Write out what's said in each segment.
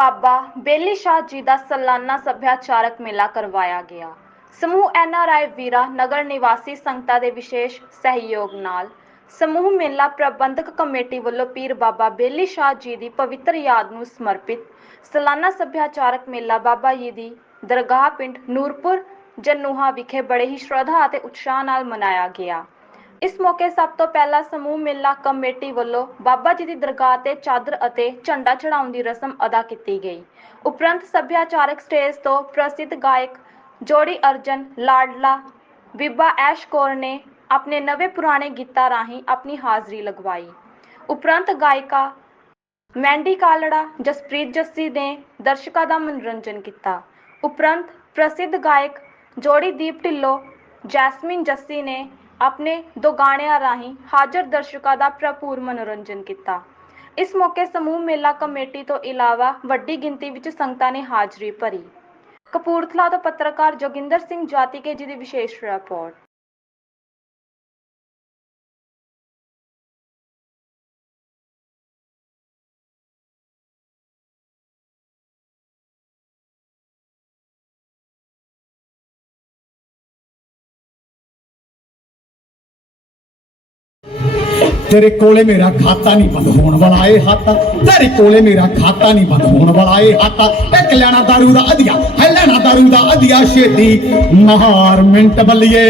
ਬਾਬਾ ਬੇਲੀ ਸ਼ਾਹ ਜੀ ਦਾ ਸਾਲਾਨਾ ਸੱਭਿਆਚਾਰਕ ਮੇਲਾ ਕਰਵਾਇਆ ਗਿਆ। ਸਮੂਹ ਐਨਆਰਆਈ ਵੀਰਾ ਨਗਰ ਨਿਵਾਸੀ ਸੰਗਤਾਂ ਦੇ ਵਿਸ਼ੇਸ਼ ਸਹਿਯੋਗ ਨਾਲ ਸਮੂਹ ਮੇਲਾ ਪ੍ਰਬੰਧਕ ਕਮੇਟੀ ਵੱਲੋਂ ਪੀਰ ਬਾਬਾ ਬੇਲੀ ਸ਼ਾਹ ਜੀ ਦੀ ਪਵਿੱਤਰ ਯਾਦ ਨੂੰ ਸਮਰਪਿਤ ਸਾਲਾਨਾ ਸੱਭਿਆਚਾਰਕ ਮੇਲਾ ਬਾਬਾ ਜੀ ਦੀ ਦਰਗਾਹ ਪਿੰਡ ਨੂਰਪੁਰ ਜਨੂਹਾ ਵਿਖੇ ਬੜੇ ਹੀ ਸ਼ਰਧਾ ਅਤੇ ਉਤਸ਼ਾਹ ਨਾਲ ਮਨਾਇਆ ਗਿਆ। ਇਸ ਮੌਕੇ ਸਭ ਤੋਂ ਪਹਿਲਾਂ ਸਮੂਹ ਮੇਲਾ ਕਮੇਟੀ ਵੱਲੋਂ ਬਾਬਾ ਜੀ ਦੀ ਦਰਗਾਹ ਤੇ ਚਾਦਰ ਅਤੇ ਝੰਡਾ ਚੜਾਉਣ ਦੀ ਰਸਮ ਅਦਾ ਕੀਤੀ ਗਈ। ਉਪਰੰਤ ਸੱਭਿਆਚਾਰਕ ਸਟੇਜ ਤੋਂ ਪ੍ਰਸਿੱਧ ਗਾਇਕ ਜੋੜੀ ਅਰਜਨ ਲਾਡਲਾ ਬੀਬਾ ਐਸ਼ ਕੌਰ ਨੇ ਆਪਣੇ ਨਵੇਂ ਪੁਰਾਣੇ ਗੀਤਾਂ ਰਾਹੀਂ ਆਪਣੀ ਹਾਜ਼ਰੀ ਲਗਵਾਈ। ਉਪਰੰਤ ਗਾਇਕਾ ਮੈਂਡੀ ਕਾਲੜਾ, ਜਸਪ੍ਰੀਤ ਜੱਸੀ ਨੇ ਦਰਸ਼ਕਾਂ ਦਾ ਮਨੋਰੰਜਨ ਕੀਤਾ। ਉਪਰੰਤ ਪ੍ਰਸਿੱਧ ਗਾਇਕ ਜੋੜੀ ਦੀਪ ਢਿੱਲੋਂ ਜੈਸਮਿਨ ਜੱਸੀ ਨੇ ਆਪਣੇ ਦੋ ਗਾਣਿਆਂ ਰਾਹੀਂ ਹਾਜ਼ਰ ਦਰਸ਼ਕਾਂ ਦਾ ਭਰਪੂਰ ਮਨੋਰੰਜਨ ਕੀਤਾ। ਇਸ ਮੌਕੇ ਸਮੂਹ ਮੇਲਾ ਕਮੇਟੀ ਤੋਂ ਇਲਾਵਾ ਵੱਡੀ ਗਿਣਤੀ ਵਿੱਚ ਸੰਗਤਾਂ ਨੇ ਹਾਜ਼ਰੀ ਭਰੀ। ਕਪੂਰਥਲਾ ਤੋਂ ਪੱਤਰਕਾਰ ਜੋਗਿੰਦਰ ਸਿੰਘ ਜਾਤੀਕੇ ਜੀ ਦੀ ਵਿਸ਼ੇਸ਼ ਰਿਪੋਰਟ। ਤੇਰੇ ਕੋਲੇ ਮੇਰਾ ਖਾਤਾ ਨਹੀਂ ਬੰਦ ਹੋਣ ਵਾਲਾ ਏ ਹਾਤਾ ਤੇਰੇ ਕੋਲੇ ਮੇਰਾ ਖਾਤਾ ਨਹੀਂ ਬੰਦ ਹੋਣ ਵਾਲਾ ਏ ਹਾਤਾ ਇੱਕ ਲੈਣਾ ਦਾਰੂ ਦਾ ਅਧਿਆ ਹੈ ਲੈਣਾ ਦਾਰੂ ਦਾ ਅਧਿਆ ਛੇਤੀ। ਮਹਾਰ ਮਿੰਟ ਬੱਲੀਏ।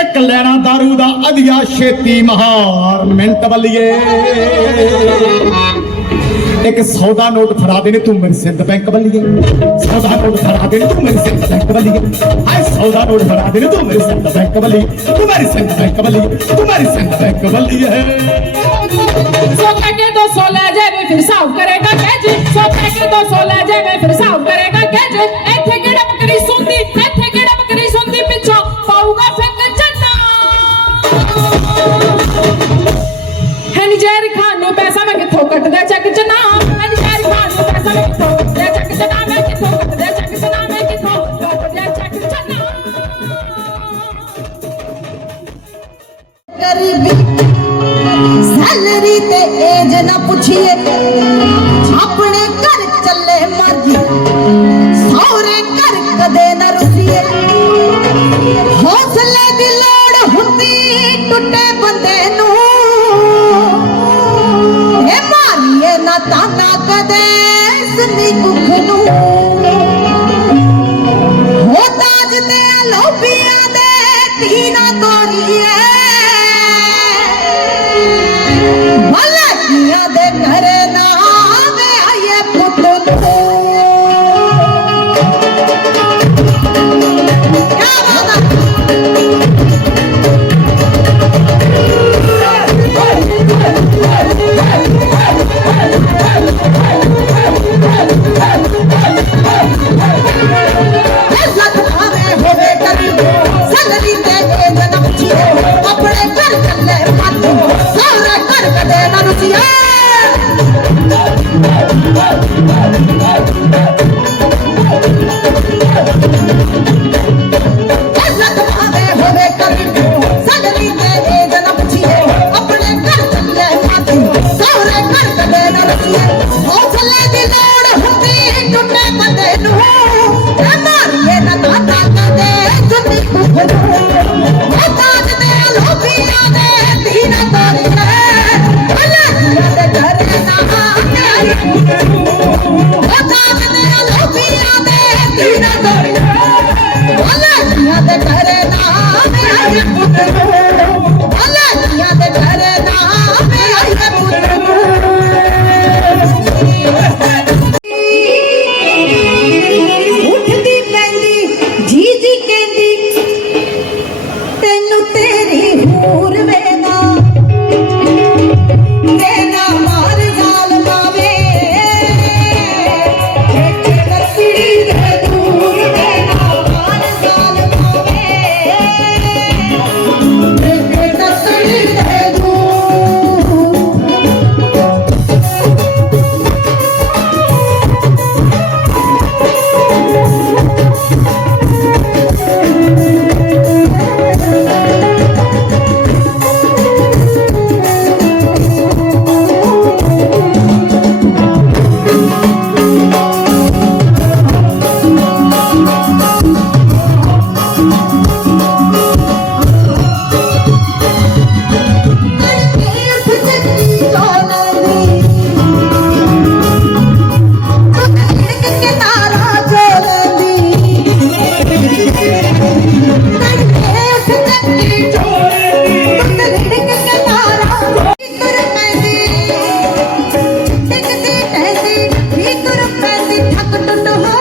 ਇੱਕ ਲੈਣਾ ਦਾਰੂ ਦਾ ਅਧਿਆ ਛੇਤੀ ਮਹਾਰ ਮਿੰਟ ਬੱਲੀਏ। ਇੱਕ ਸੌਦਾ ਨੋਟ ਫੜਾ ਦੇ ਨੇ ਤੂੰ ਮੇਰੇ ਸਿੰਧ ਬੈਂਕ ਵੱਲੀਏ ਸੌਦਾ ਨੋਟ ਫੜਾ ਦੇ ਨੇ ਤੂੰ ਮੇਰੇ ਸਿੰਧ ਬੈਂਕ ਵੱਲੀਏ ਹਾਏ, ਸੌਦਾ ਨੋਟ ਫੜਾ ਦੇ ਨੇ ਤੂੰ ਮੇਰੇ ਸਿੰਧ ਬੈਂਕ ਵੱਲੀ ਤੂੰ ਮੇਰੀ ਸਿੰਧ ਬੈਂਕ ਵੱਲੀ ਤੂੰ ਮੇਰੀ ਸਿੰਧ ਬੈਂਕ ਵੱਲੀਏ ਸੋ ਕੇ 200 ਲੈ ਜਾਵੇ ਫਿਰ ਸਾਫ਼ ਕਰੇਗਾ ਕਹਿ ਸੋ ਕੇ 200 ਲੈ ਜਾਵੇ ਫਿਰ ਸਾਫ਼ ਕਰੇਗਾ ਕਹਿ ਇੱਥੇ ਕਿਹੜਾ ਬੱਕਰੀ ਸੁਣਦੀ, ਇੱਥੇ ਕਿਹੜਾ ਬੱਕਰੀ ਸੁਣਦੀ ਪਿੱਛੋਂ? ਪਾਊਗਾ ਫਿੱਕ ਚੰਨਾ ਹਨੀ ਜੈਰ ਖਾਨ ਨੂੰ ਪੈਸਾ ਮੈਂ ਕਿੱਥੋਂ ਕੱਟਦਾ, ਚੱਕ ਚਨਾ ਗਰੀਬੀ ਸੈਲਰੀ ਤੇ ਏਜ ਨਾ ਪੁੱਛੀਏ ਆਪਣੇ ਘਰ ਚੱਲੇ ਮਰਜ਼ੀ ਸਹੁਰੇ ਘਰ ਕਦੇ ਨਾ ਰੁਸੀਏ ਹੌਸਲੇ ਦੀ ਲੋੜ ਹੁੰਦੀ ਟੁੱਟੇ ਬੰਦੇ ਨੂੰ ਇਹ ਮਾਰੀਏ ਨਾ ਤਾਨਾ ਕਦੇ ਜ਼ਿੰਦਗੀ ਕੁੱਖ ਨੂੰ ਹੋ ਤਾਜ ਤੇ ਲੋਬੀਆਂ ਦੇ ਤੀਨਾ ਤੋਰੀਏ ਮਲਕੀਆਂ ਦੇ ਘਰ ਨਾ ਆਵੇ ਆਏ ਪੁੱਤ ਨੂੰ ਕਿਆ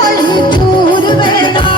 വാഴ്ന്നു ചൂരുവേദ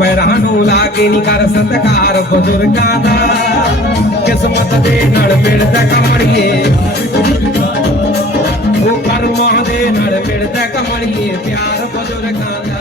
ਪੈਰਾਂ ਨੂੰ ਲਾ ਕੇ ਨਹੀਂ ਕਰ ਸਤਕਾਰ ਬਜ਼ੁਰਗਾਂ ਦਾ। ਕਿਸਮਤ ਦੇ ਨਾਲ ਮਿਲਦਾ ਕਮੜੀਏ ਉਹ ਕਰਮਾਂ ਦੇ ਨਾਲ ਮਿਲਦਾ ਕਮੜੀਏ ਪਿਆਰ ਬਜ਼ੁਰਗਾਂ ਦਾ।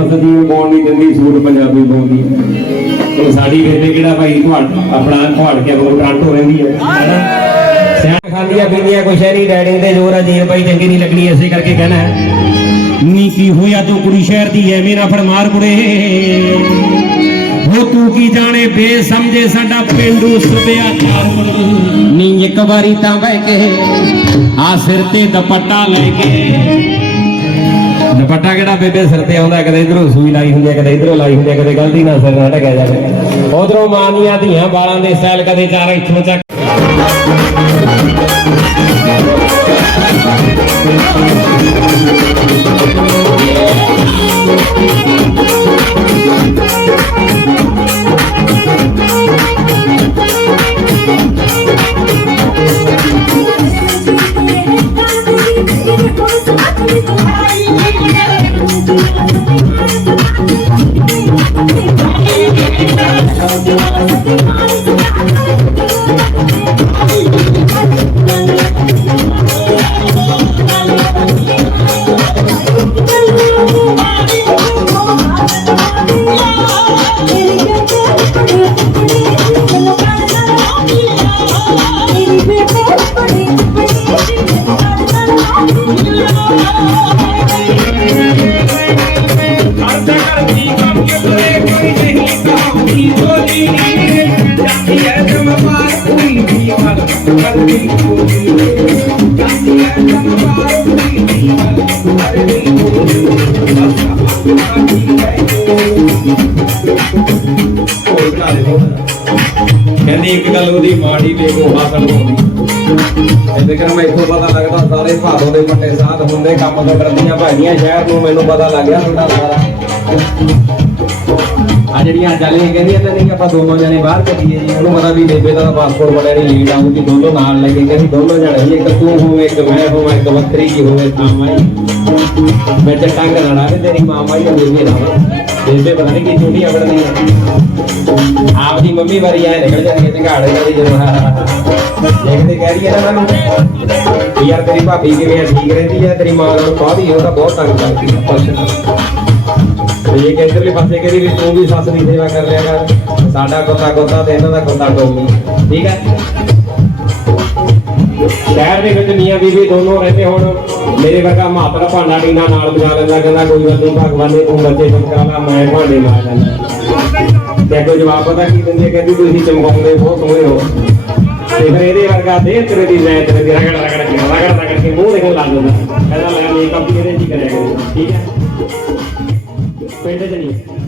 ਕਹਿੰਦੇ ਸੱਸ ਦੀ ਨਹੀਂ ਦਿੰਦੀ, ਸੂਟ ਪੰਜਾਬੀ ਪਾਉਂਦੀ ਹੁਣ ਸਾਡੀ ਵੇਲੇ ਕਿਹੜਾ ਭਾਈ ਤੁਹਾਡ, ਆਪਣਾ ਤੁਹਾਡ ਕੇ ਕੋਲ ਟਰਾਂਟੋ ਰਹਿੰਦੀ ਹੈ ਸਿਆਣ ਖਾਂਦੀਆਂ ਪੀਂਦੀਆਂ ਕੋਈ ਸ਼ਹਿਰੀ ਡੈਡੀ ਦੇ ਜ਼ੋਰ ਅਜੀਰ ਭਾਈ ਚੰਗੀ ਨਹੀਂ ਲੱਗਣੀ, ਇਸੇ ਕਰਕੇ ਕਹਿਣਾ ਨੀ ਕੀ ਹੋਇਆ ਤੂੰ ਕੁੜੀ ਸ਼ਹਿਰ ਦੀ ਐ ਮੇਰਾ ਫਰਮਾਰ ਕੁੜੇ। ਹੋ ਤੂੰ ਕੀ ਜਾਣੇ ਬੇ ਸਮਝੇ ਸਾਡਾ ਪਿੰਡੂ ਸੁਭਿਆਚਾਰ ਨੀ ਇੱਕ ਵਾਰੀ ਤਾਂ ਬਹਿ ਕੇ, ਆ ਸਿਰ ਤੇ ਦੁਪੱਟਾ ਲੈ ਕੇ। ਦੁਪੱਟਾ ਕਿਹੜਾ ਬੇਬੇ ਸਿਰ ਤੇ ਆਉਂਦਾ, ਕਦੇ ਇਧਰੋਂ ਸੂਈ ਲਾਈ ਹੁੰਦੀ ਹੈ, ਕਦੇ ਇਧਰੋਂ ਲਾਈ ਹੁੰਦੀ ਹੈ, ਕਦੇ ਗਲਤੀ ਨਾਲ ਸਿਰ ਨਾ ਢਕਿਆ ਜਾਵੇ। ਉਧਰੋਂ ਮਾਂ ਦੀਆਂ ਧੀਆਂ ਵਾਲਾਂ ਦੇ ਸਟਾਈਲ ਕਦੇ ਚਾਰ ਇੱਥੋਂ ਚੱਕ। ਕਰਦਾ ਕਹਿੰਦੀ ਇੱਕ ਗੱਲ ਉਹਦੀ ਮਾੜੀ ਵੇਖੋ ਹਾਸਲ ਹੋਣੀ ਇਹਦੇ ਕਰ ਮੈਂ ਇੱਥੋਂ ਪਤਾ ਲੱਗਦਾ ਸਾਰੇ ਭਾਦੋਂ ਦੇ ਪੱਟੇ ਸਾਥ ਹੁੰਦੇ, ਕੰਮ ਤੋਂ ਡਰਦੀਆਂ ਭਾਈਆਂ ਸ਼ਹਿਰ ਨੂੰ ਮੈਨੂੰ ਪਤਾ ਲੱਗ ਗਿਆ ਤੁਹਾਡਾ ਸਾਰਾ। ਆ ਜਿਹੜੀਆਂ ਜਾਲੀਆਂ ਕਹਿੰਦੀਆਂ ਤਾਂ ਨਹੀਂ, ਆਪਾਂ ਦੋਨੋਂ ਜਣੇ ਬਾਹਰ ਚੱਲੀਏ ਜੀ। ਉਹਨੂੰ ਪਤਾ ਵੀ ਬੇਬੇ ਦਾ ਪਾਸਪੋਰਟ ਬਣਿਆ ਨਹੀਂ ਲੀਡ ਆਉਂਦੀ ਦੋਨੋਂ ਨਾਲ ਲੈ ਕੇ ਕਹਿੰਦੀ ਦੋਨੋਂ ਜਣੇ ਇੱਕ ਤੂੰ ਹੋਵੇ, ਇੱਕ ਮੈਂ ਹੋਵਾਂ, ਇੱਕ ਵੱਖਰੀ ਕੀ ਹੋਵੇ, ਤਾਂ ਮੈਂ ਵਿੱਚ ਟੰਗ ਲੜਾ ਤੇਰੀ ਮਾਮਾ ਹੀ ਬੇਬੇ ਨਾ ਬੇਬੇ ਪਤਾ ਨਹੀਂ ਕੀ ਛੋਟੀਆਂ ਬਣਦੀਆਂ ਆਪ ਦੀ ਮੰਮੀ ਵਾਰੀ ਆਏ ਨਿਕਲ ਜਾਂਦੀ ਹੈ ਝਗਾੜੇ ਕਰੀ ਜਦੋਂ। ਦੇਖਦੇ ਕਹਿ ਰਹੀ ਹੈ ਨਾ ਮੈਨੂੰ ਯਾਰ ਤੇਰੀ ਭਾਬੀ ਕਿਵੇਂ ਆ, ਠੀਕ ਰਹਿੰਦੀ ਆ? ਤੇਰੀ ਮਾਂ ਨਾਲ ਕਾਹਦੀ ਉਹ ਤਾਂ ਬਹੁਤ ਤੰਗ ਕਰਦੀ ਆ। ਪੁੱਛ ਇਹ ਕਹਿੰਦੇ ਪਾਸੇ ਕਹਿੰਦੀ ਵੀ ਤੂੰ ਵੀ ਸੱਸ ਦੀ ਸੇਵਾ ਕਰ ਲਿਆ ਕਰ। ਸਾਡਾ ਕੁੱਤਾ ਕੁੱਤਾ ਤੇ ਇਹਨਾਂ ਦਾ ਕੁੱਤਾ ਟੋਮੀ ਠੀਕ ਹੈ? ਸ਼ਹਿਰ ਦੇ ਵਿੱਚ ਮੀਆਂ ਬੀਬੀ ਦੋਨੋਂ ਰਹਿੰਦੇ ਹੁਣ। ਮੇਰੇ ਵਰਗਾ ਮਾਤਰਾ ਭਾਂਡਾ ਟੀਨਾ ਨਾਲ ਬਜਾ ਲੈਂਦਾ, ਕਹਿੰਦਾ ਕੋਈ ਗੱਲ ਨਹੀਂ, ਭਗਵਾਨ ਨੇ ਤੂੰ ਬੱਚੇ ਚਮਕਾਵਾ ਮੈਂ ਭਾਂਡੇ ਮਾਰ ਲੈਂਦਾ। ਤੇ ਅੱਗੋਂ ਜਵਾਬ ਪਤਾ ਕੀ ਦਿੰਦੀ ਹੈ, ਕਹਿੰਦੀ ਤੁਸੀਂ ਚਮਕਾਉਂਦੇ ਬਹੁਤ ਸੋਹਣੇ ਹੋ। ਤੇ ਫਿਰ ਇਹਦੇ ਵਰਗਾ ਦੇ ਤੇਰੇ ਦੀ ਮੈਂ ਤੇਰੇ ਦੀ ਰਗੜ ਰਗੜ ਕੇ ਰਗੜ ਰਗੜ ਕੇ ਮੂੰਹ ਦੇਖਣ ਲੱਗ ਜਾਂਦਾ। ਕਹਿੰਦਾ, ਮੈਂ ਮੇਕਅਪ ਇਹਦੇ ਚ ਕਰਿਆ ਠੀਕ ਹੈ? ਪਿੰਡ 'ਚ ਨਹੀਂ